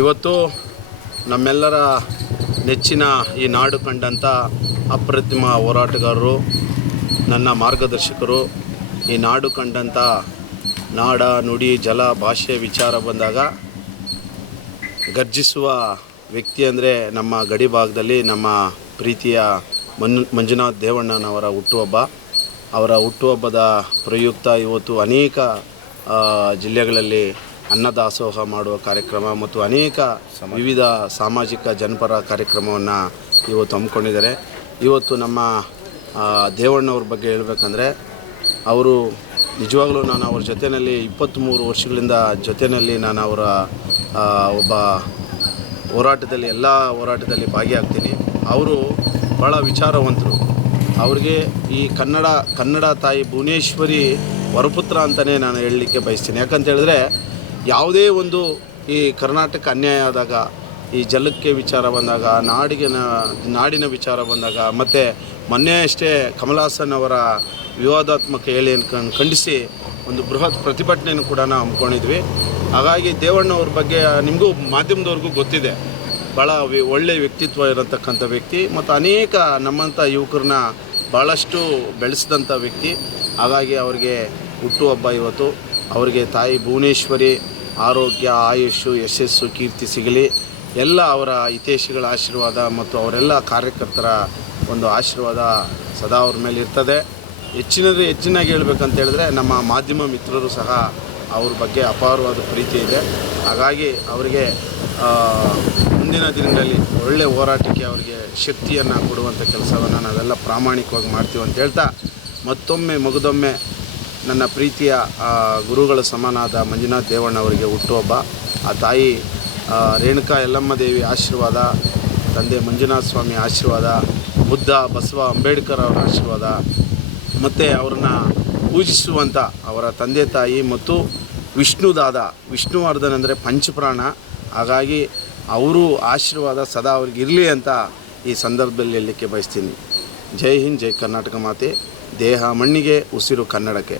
ಇವತ್ತು ನಮ್ಮೆಲ್ಲರ ನೆಚ್ಚಿನ ಈ ನಾಡು ಕಂಡಂಥ ಅಪ್ರತಿಮ ಹೋರಾಟಗಾರರು, ನನ್ನ ಮಾರ್ಗದರ್ಶಕರು, ಈ ನಾಡು ಕಂಡಂಥ ನಾಡ ನುಡಿ ಜಲ ಭಾಷೆ ವಿಚಾರ ಬಂದಾಗ ಗರ್ಜಿಸುವ ವ್ಯಕ್ತಿ ಅಂದರೆ ನಮ್ಮ ಗಡಿ ಭಾಗದಲ್ಲಿ ನಮ್ಮ ಪ್ರೀತಿಯ ಮಂಜುನಾಥ್ ದೇವಣ್ಣನವರ ಹುಟ್ಟುಹಬ್ಬ. ಅವರ ಹುಟ್ಟುಹಬ್ಬದ ಪ್ರಯುಕ್ತ ಇವತ್ತು ಅನೇಕ ಜಿಲ್ಲೆಗಳಲ್ಲಿ ಅನ್ನದಾಸೋಹ ಮಾಡುವ ಕಾರ್ಯಕ್ರಮ ಮತ್ತು ಅನೇಕ ವಿವಿಧ ಸಾಮಾಜಿಕ ಜನಪರ ಕಾರ್ಯಕ್ರಮವನ್ನು ಇವತ್ತು ಹಮ್ಮಿಕೊಂಡಿದ್ದಾರೆ. ಇವತ್ತು ನಮ್ಮ ದೇವಣ್ಣವ್ರ ಬಗ್ಗೆ ಹೇಳಬೇಕಂದ್ರೆ, ಅವರು ನಿಜವಾಗಲೂ ನಾನು ಅವ್ರ ಜೊತೆಯಲ್ಲಿ 23 ವರ್ಷಗಳಿಂದ ಜೊತೆಯಲ್ಲಿ ನಾನು ಅವರ ಒಬ್ಬ ಹೋರಾಟದಲ್ಲಿ ಎಲ್ಲ ಹೋರಾಟದಲ್ಲಿ ಭಾಗಿಯಾಗ್ತೀನಿ. ಅವರು ಭಾಳ ವಿಚಾರವಂತರು. ಅವ್ರಿಗೆ ಈ ಕನ್ನಡ ತಾಯಿ ಭುವನೇಶ್ವರಿ ವರಪುತ್ರ ಅಂತಲೇ ನಾನು ಹೇಳಲಿಕ್ಕೆ ಬಯಸ್ತೀನಿ. ಯಾಕಂತ ಹೇಳಿದ್ರೆ, ಯಾವುದೇ ಒಂದು ಈ ಕರ್ನಾಟಕ ಅನ್ಯಾಯ ಆದಾಗ, ಈ ಜಲಕ್ಕೆ ವಿಚಾರ ಬಂದಾಗ, ನಾಡಿನ ವಿಚಾರ ಬಂದಾಗ, ಮತ್ತು ಮೊನ್ನೆ ಅಷ್ಟೇ ಕಮಲ್ ಹಾಸನ್ ಅವರ ವಿವಾದಾತ್ಮಕ ಹೇಳಿಯನ್ನು ಖಂಡಿಸಿ ಒಂದು ಬೃಹತ್ ಪ್ರತಿಭಟನೆಯನ್ನು ಕೂಡ ನಾವು ಹಮ್ಮಿಕೊಂಡಿದ್ವಿ. ಹಾಗಾಗಿ ದೇವಣ್ಣವ್ರ ಬಗ್ಗೆ ನಿಮಗೂ ಮಾಧ್ಯಮದವ್ರಿಗೂ ಗೊತ್ತಿದೆ, ಭಾಳ ಒಳ್ಳೆಯ ವ್ಯಕ್ತಿತ್ವ ಇರತಕ್ಕಂಥ ವ್ಯಕ್ತಿ ಮತ್ತು ಅನೇಕ ನಮ್ಮಂಥ ಯುವಕರನ್ನ ಭಾಳಷ್ಟು ಬೆಳೆಸಿದಂಥ ವ್ಯಕ್ತಿ. ಹಾಗಾಗಿ ಅವರಿಗೆ ಹುಟ್ಟುಹಬ್ಬ ಇವತ್ತು. ಅವರಿಗೆ ತಾಯಿ ಭುವನೇಶ್ವರಿ ಆರೋಗ್ಯ, ಆಯುಷ್ಯು, ಯಶಸ್ಸು, ಕೀರ್ತಿ ಸಿಗಲಿ. ಎಲ್ಲ ಅವರ ಹಿತೈಷಿಗಳ ಆಶೀರ್ವಾದ ಮತ್ತು ಅವರೆಲ್ಲ ಕಾರ್ಯಕರ್ತರ ಒಂದು ಆಶೀರ್ವಾದ ಸದಾ ಅವ್ರ ಮೇಲೆ ಇರ್ತದೆ. ಹೆಚ್ಚಿನಾಗಿ ಹೇಳ್ಬೇಕಂತ ಹೇಳಿದ್ರೆ, ನಮ್ಮ ಮಾಧ್ಯಮ ಮಿತ್ರರು ಸಹ ಅವ್ರ ಬಗ್ಗೆ ಅಪಾರವಾದ ಪ್ರೀತಿ ಇದೆ. ಹಾಗಾಗಿ ಅವರಿಗೆ ಮುಂದಿನ ದಿನಗಳಲ್ಲಿ ಒಳ್ಳೆಯ ಹೋರಾಟಕ್ಕೆ ಅವರಿಗೆ ಶಕ್ತಿಯನ್ನು ಕೊಡುವಂಥ ಕೆಲಸವನ್ನು ನಾವೆಲ್ಲ ಪ್ರಾಮಾಣಿಕವಾಗಿ ಮಾಡ್ತೀವಿ ಅಂತ ಹೇಳ್ತಾ, ಮಗದೊಮ್ಮೆ ನನ್ನ ಪ್ರೀತಿಯ ಗುರುಗಳ ಸಮಾನಾದ ಮಂಜುನಾಥ್ ದೇವಣ್ಣ ಅವರಿಗೆ ಹುಟ್ಟುಹಬ್ಬ. ಆ ತಾಯಿ ರೇಣುಕಾ ಯಲ್ಲಮ್ಮ ದೇವಿ ಆಶೀರ್ವಾದ, ತಂದೆ ಮಂಜುನಾಥ ಸ್ವಾಮಿ ಆಶೀರ್ವಾದ, ಬುದ್ಧ ಬಸವ ಅಂಬೇಡ್ಕರ್ ಅವರ ಆಶೀರ್ವಾದ, ಮತ್ತು ಅವ್ರನ್ನ ಪೂಜಿಸುವಂಥ ಅವರ ತಂದೆ ತಾಯಿ ಮತ್ತು ವಿಷ್ಣುವರ್ಧನ್ ಅಂದರೆ ಪಂಚಪ್ರಾಣ. ಹಾಗಾಗಿ ಅವರು ಆಶೀರ್ವಾದ ಸದಾ ಅವ್ರಿಗೆ ಇರಲಿ ಅಂತ ಈ ಸಂದರ್ಭದಲ್ಲಿ ಹೇಳಲಿಕ್ಕೆ ಬಯಸ್ತೀನಿ. ಜೈ ಹಿಂದ್, ಜೈ ಕರ್ನಾಟಕ ಮಾತೆ. ದೇಹ ಮಣ್ಣಿಗೆ, ಉಸಿರು ಕನ್ನಡಕ್ಕೆ.